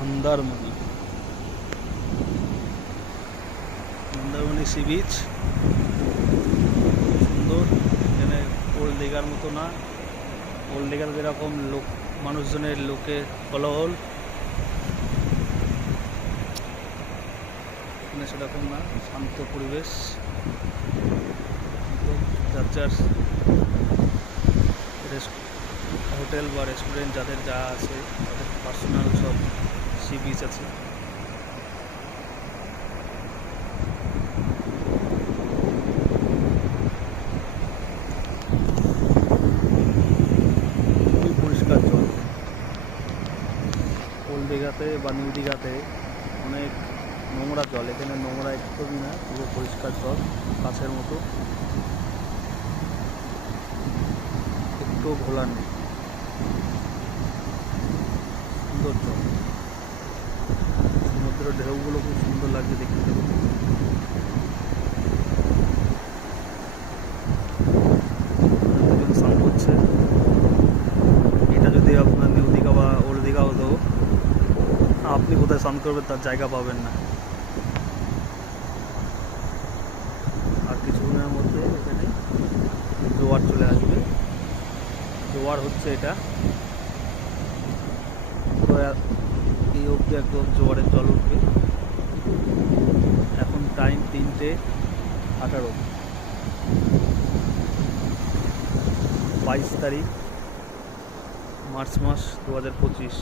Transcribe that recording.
Mandarmani Mandarmani sea beach সুন্দর। এখানে old দীঘার মতো না, ওল্ড দীঘার যেরকম লোক মানুষজনের লোকে কোলাহল, এখানে সেরকম না, শান্ত পরিবেশ। যার যার হোটেল বা রেস্টুরেন্ট যাদের যা আছে তাদের পার্সোনাল সব সি বিচ আছে। খুবই পরিষ্কার জল। ওল্ড দীঘাতে বা নিউ দীঘাতে অনেক নোংরা জল, এখানে নোংরা একদমই না, পুরো পরিষ্কার জল, কাছের মতো, একটু ঘোলা নেই, সুন্দর জল। সমুদ্রের ঢেউগুলো খুব সুন্দর লাগছে দেখতে। দেখুন স্নান করছে। এটা যদি আপনার নিউ দীঘা বা ওল্ড দীঘা হতো, আপনি কোথায় স্নান করবেন তার জায়গা পাবেন না। আর কিছুক্ষণের মধ্যে এখানে জোয়ার চলে আসবে। জোয়ার হচ্ছে এটা, পুরো এই অবধি একদম জোয়ারের জল উঠবে। এখন টাইম 3:18, 22 তারিখ মার্চ মাস 2025।